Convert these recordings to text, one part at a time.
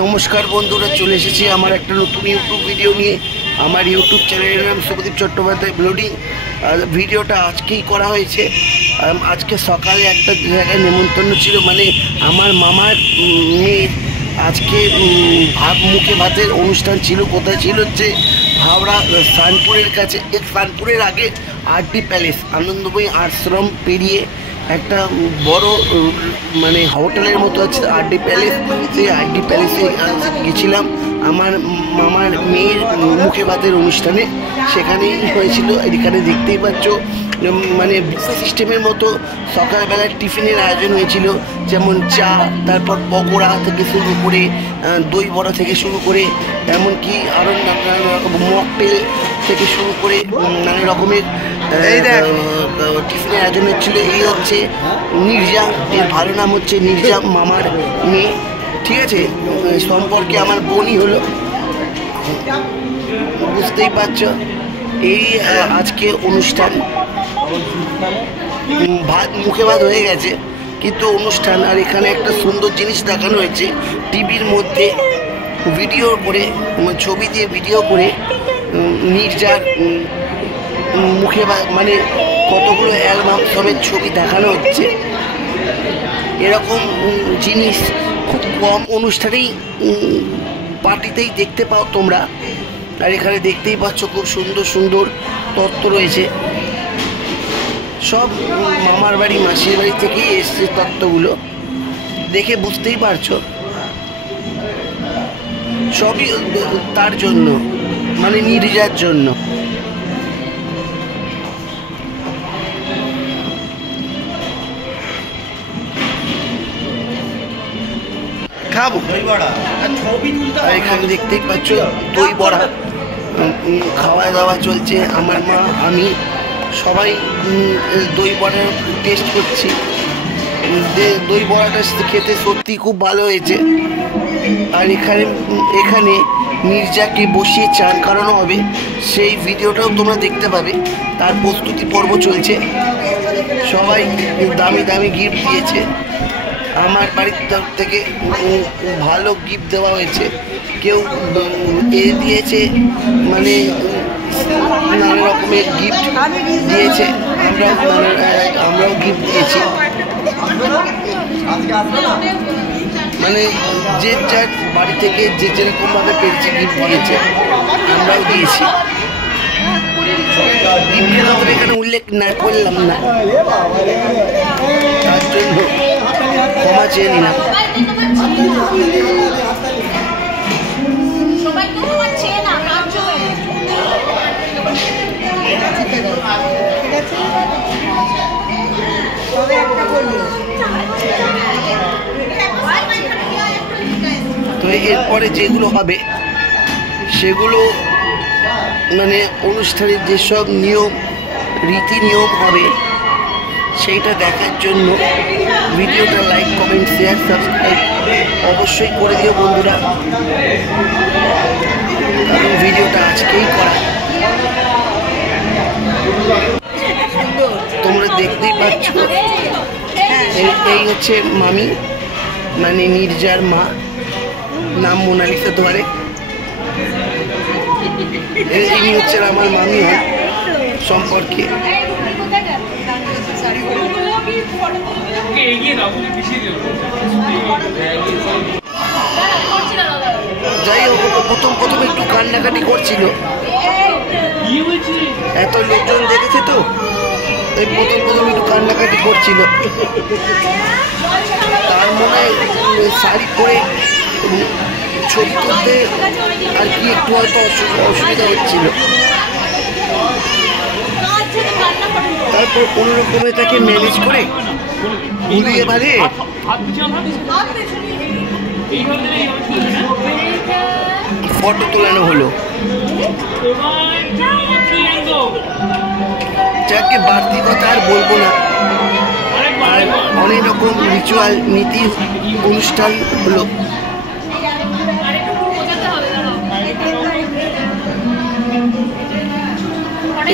নমস্কার বন্ধুরা, চলে এসেছি আমার একটা নতুন ইউটিউব ভিডিও নিয়ে। আমার ইউটিউব চ্যানেলের নাম শুভদীপ চট্টোপাধ্যায় ব্লগিং। ভিডিওটা আজকেই করা হয়েছে। আজকে সকালে একটা জায়গায় নেমন্তন্ন ছিল, মানে আমার মামার মেয়ের আজকে মুখে ভাতের অনুষ্ঠান ছিল। কোথায় ছিল? হচ্ছে হাওড়া সানপুরের কাছে, সানপুরের আগে আরডি প্যালেস, আনন্দময়ী আশ্রম পেরিয়ে একটা বড় মানে হোটেলের মতো আছে আরডি প্যালেস। সেই আরডি প্যালেসে গেছিলাম আমার মামার মেয়ের মুখে ভাতের অনুষ্ঠানে। সেখানেই হয়েছিল। এখানে দেখতেই পাচ্ছ মানে বুফে সিস্টেমের মতো সকালবেলার টিফিনের আয়োজন হয়েছিল, যেমন চা, তারপর পকোড়া থেকে শুরু করে দই বড়া থেকে শুরু করে এমনকি আরও মকটেল থেকে শুরু করে নানা রকমের টিফিনের আয়োজন হচ্ছিল। এই হচ্ছে নির্জা, এর ভালো নাম হচ্ছে নির্জা, মামার মেয়ে, ঠিক আছে? সম্পর্কে আমার বোনই হলো, বুঝতেই পারছো। এই আজকে অনুষ্ঠান, ভাত মুখে ভাত হয়ে গেছে কিন্তু অনুষ্ঠান। আর এখানে একটা সুন্দর জিনিস দেখানো হয়েছে টিভির মধ্যে, ভিডিও করে, ছবি দিয়ে ভিডিও করে নির্জার মুখে মানে কতগুলো অ্যালবাম সবের ছবি দেখানো হচ্ছে। এরকম জিনিস খুব কম অনুষ্ঠানেই, পার্টিতেই দেখতে পাও তোমরা। আর এখানে দেখতেই পাচ্ছ খুব সুন্দর সুন্দর তত্ত্ব রয়েছে। সব মামার বাড়ি মাসির বাড়ি থেকেই এসছে তত্ত্বগুলো, দেখে বুঝতেই পারছো। সবই তার জন্য, মানে নির্জার জন্য। খাবো আর এখানে দেখতেই পাচ্ছ দই বড়া খাওয়া দাওয়া চলছে। আমার মা, আমি সবাই দই বড়ার টেস্ট করছি। দই বড়াটা খেতে সত্যি খুব ভালো হয়েছে। আর এখানে নির্জাকে বসিয়ে চান করানো হবে, সেই ভিডিওটাও তোমরা দেখতে পাবে। তার প্রস্তুতি পর্ব চলছে। সবাই দামি দামি গিফট দিয়েছে। আমার বাড়ির তরফ থেকে ভালো গিফট দেওয়া হয়েছে। কেউ দিয়েছে, মানে নানা রকমের গিফট দিয়েছে। আমরাও গিফট দিয়েছি, মানে যে যার বাড়ি থেকে যে যেরকমভাবে পেরেছে গিফট দিয়েছে, আমরাও দিয়েছি। গিফটের ব্যাপারে এখানে উল্লেখ না করলাম না, তার জন্য ক্ষমা চেয়ে নিলাম। তো এরপরে যেগুলো হবে সেগুলো মানে অনুষ্ঠানের যেসব নিয়ম রীতি নিয়ম হবে সেইটা দেখার জন্য ভিডিওটা লাইক, কমেন্ট, শেয়ার, সাবস্ক্রাইব অবশ্যই করে দিও বন্ধুরা, কারণ ভিডিওটা আজকেই করা। তোমরা দেখতেই পাচ্ছ, এই হচ্ছে মামি, মানে নির্জার মা, নাম মোনালিসা ধরে। ইনি হচ্ছেন আমার মামি হন সম্পর্কে। যাই হোক, প্রথম একটু কান্নাকাটি করছিল, এত লোকজন দেখেছে তো এই প্রথম একটু কান্নাকাটি করছিল। তার মনে হয় শাড়ি পরে ছবি তুলতে আর কি একটু হয়তো অসুবিধা হচ্ছিল। তারপর কোনো রকমে তাকে ম্যানেজ করে ঘুরিয়ে বাঁধে ফটো তোলানো হলো। যাকে বাড়তি কথা আর বলবো না। আর অনেক রকম রিচুয়াল নীতি অনুষ্ঠান হলো।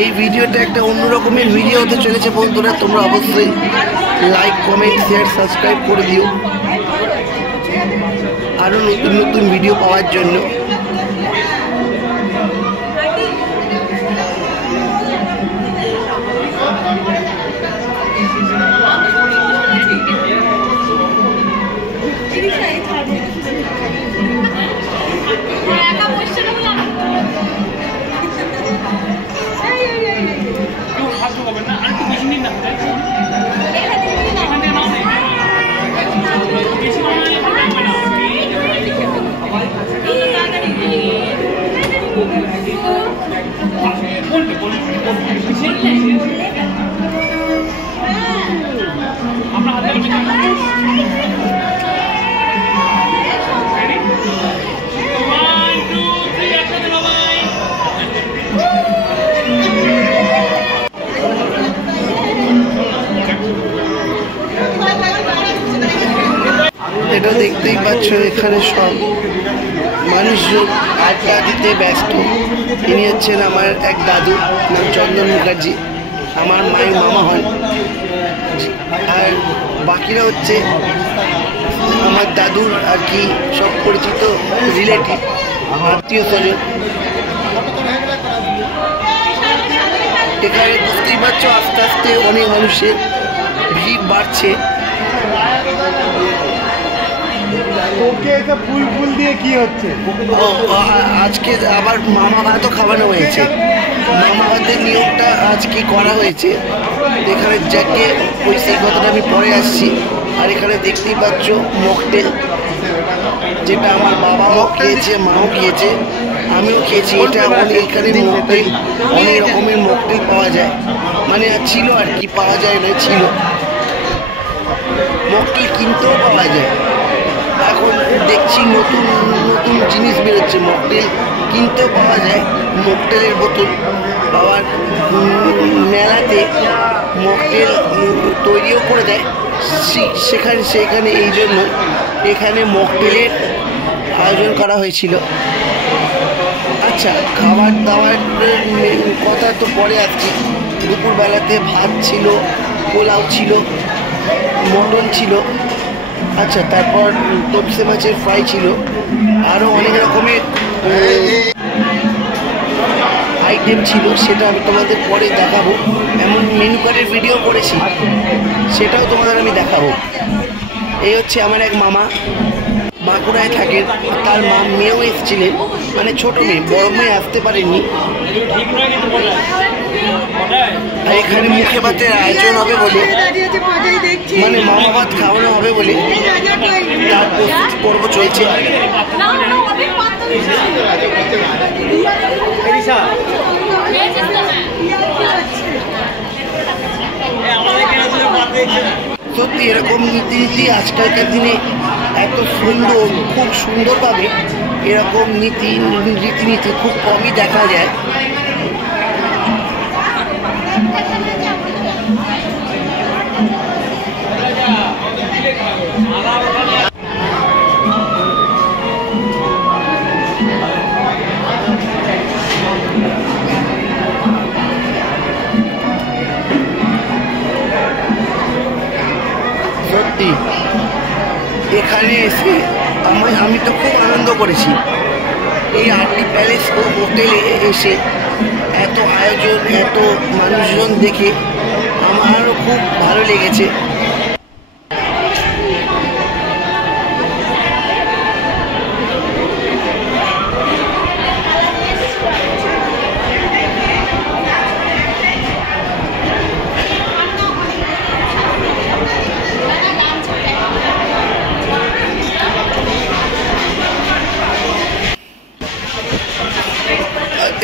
এই ভিডিওটা একটা অন্যরকমের ভিডিও হতে চলেছে বন্ধুরা। তোমরা অবশ্যই লাইক, কমেন্ট, শেয়ার, সাবস্ক্রাইব করে দিও। আরও নতুন নতুন ভিডিও পাওয়ার জন্য। এটা দেখতেই পাচ্ছ, এখানে সব মানুষজন আড্ডা দিতে ব্যস্ত। ইনি হচ্ছেন আমার এক দাদু, নাম চন্দন মুখার্জি, আমার মায়ের মামা হন। আর বাকিরা হচ্ছে আমার দাদুর আর কি সব পরিচিত রিলেটিভ, আত্মীয় স্বজন। এখানে বুঝতেই পারছো আস্তে আস্তে অনেক মানুষের ভিড় বাড়ছে। ফুল ফুল দিয়ে কি হচ্ছে? আজকে আবার মামা ভাতও খাওয়ানো হয়েছে। মামা ভাতের নিয়মটা আজকে করা হয়েছে এখানে, যাকে ওই সেই কথাটা আমি পরে আসছি। আর এখানে দেখতেই পাচ্ছ মকটেল, যেটা আমার বাবাও খেয়েছে, মাও খেয়েছে, আমিও খেয়েছি। এটা এখানে মকটেল, অনেক রকমের মকটেল পাওয়া যায়, মানে ছিল আর কি, পাওয়া যায় না, ছিল। মকটেল কিনতেও পাওয়া যায়। এখন দেখছি নতুন নতুন জিনিস বেরোচ্ছে, মকটেল কিনতেও পাওয়া যায়, মকটেলের বোতল। আবার মেলাতে মকটেল তৈরিও করে দেয় সেখানে এই জন্য এখানে মকটেলের আয়োজন করা হয়েছিল। আচ্ছা, খাবার দাবার কথা তো পরে আসছি। দুপুরবেলাতে ভাত ছিল, পোলাও ছিল, মটন ছিল, আচ্ছা, তারপর তপসে মাছের ফ্রাই ছিল, আরও অনেক রকমের আইটেম ছিল। সেটা আমি তোমাদের পরে দেখাবো। এমন মেনু কার্ডের ভিডিও করেছি, সেটাও তোমাদের আমি দেখাবো। এই হচ্ছে আমার এক মামা, বাঁকুড়ায় থাকেন, তার মেয়েও এসেছিলেন, মানে ছোটো মেয়ে, বড় মেয়ে আসতে পারেননি। আর এখানে মুখে ভাতের আয়োজন হবে বলে, মানে মামা ভাত খাওয়ানো হবে বলে তার প্রস্তুতি পর্ব চলছে। সত্যি এরকম নীতি নীতি আজকালকার দিনে এত সুন্দর, খুব সুন্দরভাবে এরকম রীতিনীতি খুব কমই দেখা যায়। সত্যি এখানে এসে আমি তো খুব আনন্দ করেছি। এই আরটি প্যালেস ও হোটেলে এসে এত আয়োজন, এত মানুষজন দেখে আমারও খুব ভালো লেগেছে।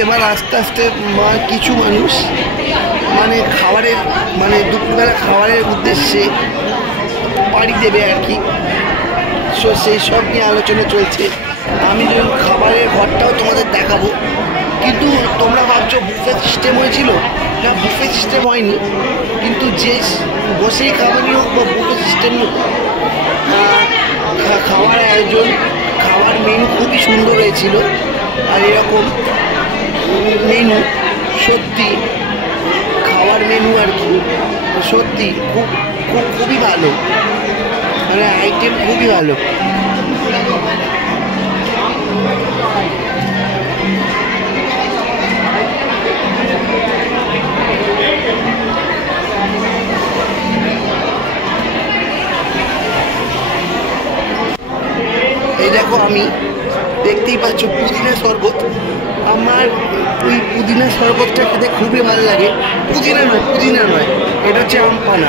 এবার আস্তে আস্তে কিছু মানুষ মানে খাবারের, মানে দুপুরবেলা খাবারের উদ্দেশ্যে পাড়ি দেবে আর কি, সেই সব নিয়ে আলোচনা চলছে। আমি যখন খাবারের ঘরটাও তোমাদের দেখাবো, কিন্তু তোমরা ভাবছো বুফে সিস্টেম হয়েছিল, না বুফে সিস্টেম হয়নি, কিন্তু যে বসেই খাবারই হোক বা বুফে সিস্টেম হোক, খাওয়ার আয়োজন, খাওয়ার মেনু খুবই সুন্দর হয়েছিল। আর এরকম মেনু, সত্যি খাওয়ার মেনু আর কি, সত্যি খুবই ভালো, মানে আইটেম খুবই ভালো। এই দেখো, আমি দেখতেই পাচ্ছ পুদিনা শরবত। আমার ওই পুদিনা শরবতটা খেতে খুবই ভালো লাগে। পুদিনা নয়, এটা হচ্ছে আমপানা।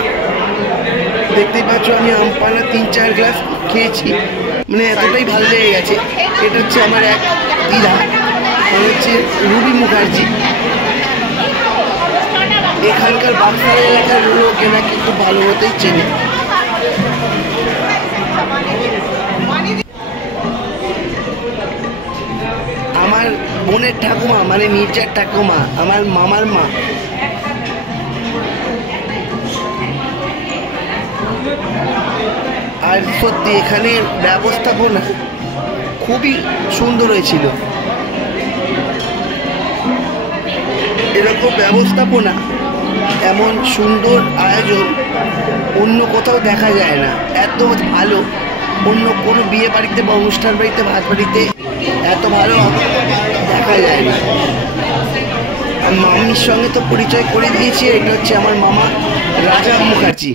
দেখতেই পাচ্ছ আমি আমপানা 3-4 গ্লাস খেয়েছি, মানে এতটাই ভালো লেগে গেছে। এটা হচ্ছে আমার এক দিদা, মানে হচ্ছে রুবি মুখার্জি। এখানকার বাক্সার এলাকার লোকে নাকি খুব ভালো মতোই চেনে। আমার বোনের ঠাকুমা, মানে নির্জার ঠাকুমা, আমার মামার মা। আর সত্যি এখানে ব্যবস্থাপনা খুবই সুন্দর হয়েছিল। এরকম ব্যবস্থাপনা, এমন সুন্দর আয়োজন অন্য কোথাও দেখা যায় না। এত ভালো অন্য কোনো বিয়ে বাড়িতে বা অনুষ্ঠান বাড়িতে, ভাত বাড়িতে এত ভালো দেখা যায় না। আর মামির সঙ্গে তো পরিচয় করে দিয়েছি। এটা হচ্ছে আমার মামা রাজা মুখার্জি।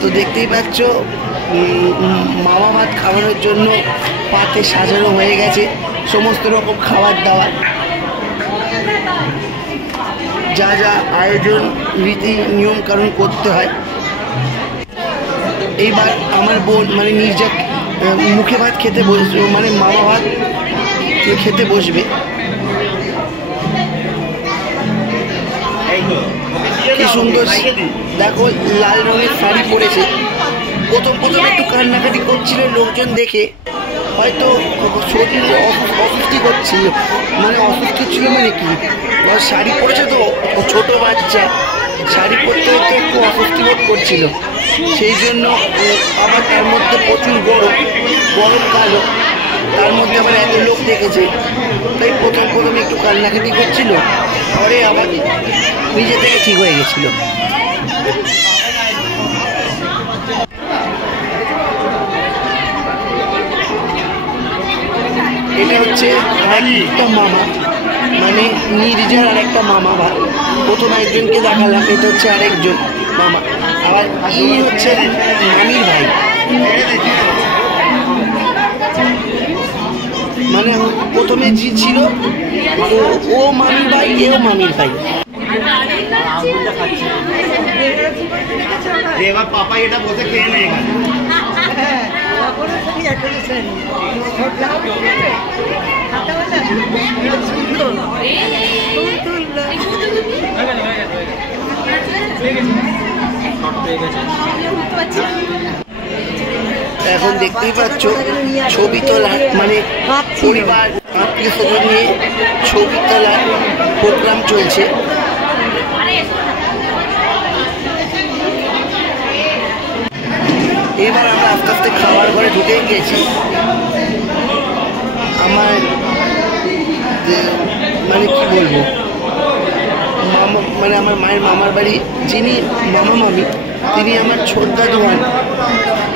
তো দেখতেই পাচ্ছ মামা ভাত খাওয়ানোর জন্য পাতে সাজানো হয়ে গেছে সমস্ত রকম খাবার দাবার, যা যা আয়োজন রীতি নিয়ম কারণ করতে হয়। এইবার আমার বোন মানে নির্জা মুখে ভাত খেতে বসবে, মানে মামা ভাত খেতে বসবে। কি সুন্দর দেখো, লাল রঙের শাড়ি পরেছে। প্রথম একটু কান্নাকাটি করছিল লোকজন দেখে, হয়তো শরীর অসুস্থ করছিল। মানে অসুস্থ ছিল মানে কি, শাড়ি পরেছে তো, ছোট বাচ্চা শাড়ি পরতে হয়তো একটু অস্বস্তি বোধ করছিল। সেই জন্য আবার তার মধ্যে প্রচুর গরমকালও, তার মধ্যে আবার এত লোক দেখেছে, তাই প্রথম একটু কান্নাকাটি করছিল। পরে আবার নিজে থেকে ঠিক হয়ে গেছিল। এটা হচ্ছে একটা মামা, মানে নির্জার আর একটা মামা ভাই। প্রথম একজনকে দেখালাম, এটা হচ্ছে আরেকজন মামা। আবার এই হচ্ছে মামির ভাই, মানে প্রথমে জি ছিল ও মামির ভাই, এও মামির ভাই। এবার পাপাই এটা বসে খেয়ে নেই এখানে। এখন দেখতেই পাচ্ছ ছবি তোলার, মানে পরিবার আত্মীয় স্বজন নিয়ে ছবি তোলার প্রোগ্রাম চলছে। এবার আমরা আস্তে আস্তে খাবার ঘরে ঢুকে গেছি। আমার মানে কি বলবো, মামা মানে আমার মায়ের মামার বাড়ি, যিনি মামা মামি তিনি আমার ছোট দাদু হন।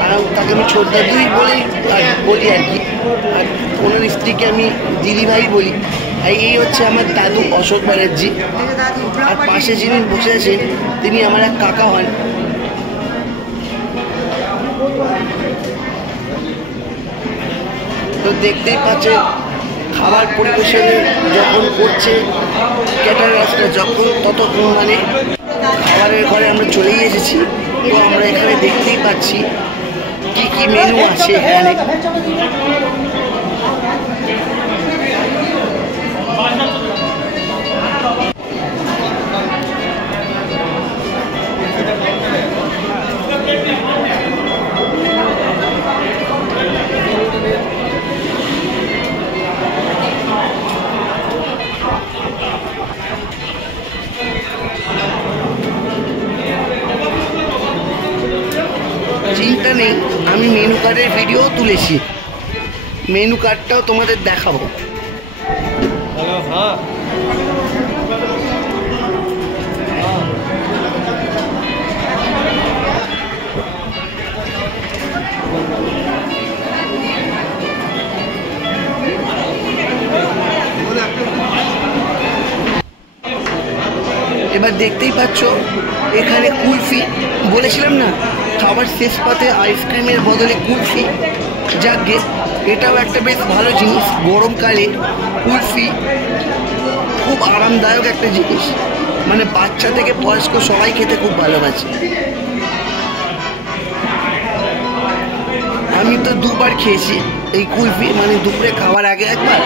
আর তাকে আমি ছোট দাদুই বলি আর কি। আর ওনার স্ত্রীকে আমি দিদিভাই বলি। আর এই হচ্ছে আমার দাদু অশোক ব্যানার্জি। আর পাশে যিনি বসে আছেন তিনি আমার এক কাকা হন। তো দেখতেই পাচ্ছে খাবার পরিবেশন যখন করছে ক্যাটারার্সরা, যখন ততক্ষণ মানে খাবারের ঘরে আমরা চলেই এসেছি। তো আমরা এখানে দেখতেই পাচ্ছি কি কি মেনু আছে এখানে। চিন্তা নেই, আমি মেনু কার্ডের ভিডিও তুলেছি, মেনু কার্ডটাও তোমাদের দেখাবো। হ্যাঁ পাচ্ছ এখানে কুলফি, বলেছিলাম না খাবার শেষ পাতে আইসক্রিমের বদলে কুলফি। যাকে এটাও একটা বেশ ভালো জিনিস, গরমকালে কুলফি খুব আরামদায়ক একটা জিনিস, মানে বাচ্চা থেকে বয়স্ক সবাই খেতে খুব ভালোবাসে। আমি তো দুবার খেয়েছি এই কুলফি, মানে দুপুরে খাওয়ার আগে একবার,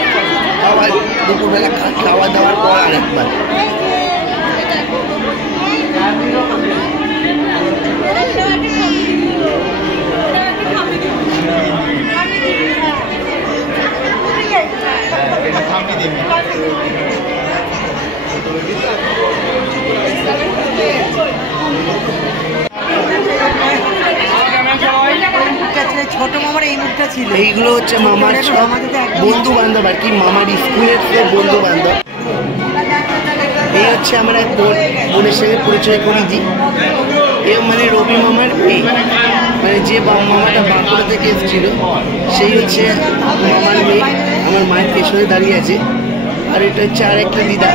আবার দুপুরবেলা খাওয়া দাওয়ার পর আর একবার। ছোট মামার এই মুখটা ছিল। এইগুলো হচ্ছে মামার সব বন্ধু বান্ধব আর কি, মামার স্কুলের সব বন্ধু বান্ধব। এই হচ্ছে আমার এক বোনের সঙ্গে পরিচয় করিয়ে দিই, এ মানে রবি মামার মেয়ে, মানে যে মামাটা বাঁকুড়া থেকে এসেছিল সেই হচ্ছে মামার মেয়ে, আমার মায়ের পেছনে দাঁড়িয়ে আছে। আর এটা হচ্ছে আর একটা দিদা।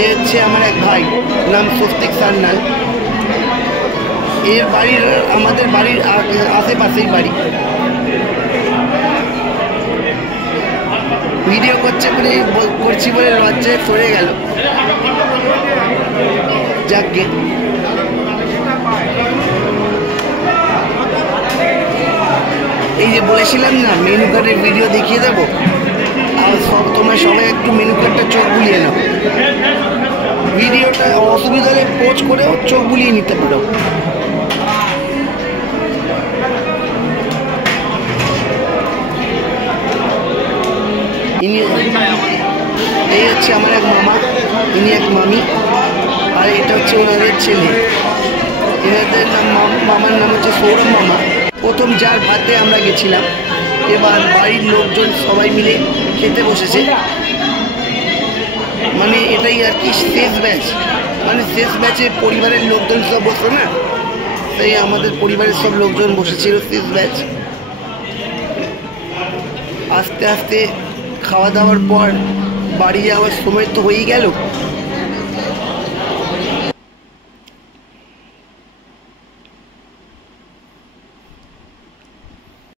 এ হচ্ছে আমার এক ভাই, নাম স্বস্তিক সান্যাল। এর বাড়ির আমাদের বাড়ির আশেপাশেই বাড়ি। ভিডিও করছি বলে লজ্জায় সরে গেল। যাকে এই যে বলেছিলাম না মেনু কার্ডের ভিডিও দেখিয়ে দেবো, আর তোমরা সবাই একটু মেনু কার্ডটা চোখ বুলিয়ে নাও। ভিডিওটা অসুবিধা হলে পোজ করেও চোখ বুলিয়ে নিতে পারো। এই হচ্ছে আমার এক মামা, ইনি এক মামি, আর এটা হচ্ছে ওনাদের ছেলে। এনাদের মামার নাম হচ্ছে সৌরভ মামা। প্রথম যার ভাতে আমরা গেছিলাম, এবার বাড়ির লোকজন সবাই মিলে খেতে বসেছে, মানে এটাই আর কি শেষ ব্যাচ, মানে শেষ ব্যাচে পরিবারের লোকজন সব বসলো না, তাই আমাদের পরিবারের সব লোকজন বসেছিল শেষ ব্যাচ। আস্তে আস্তে খাওয়া দাওয়ার পর বাড়ি যাওয়ার সময় তো হয়েই গেল।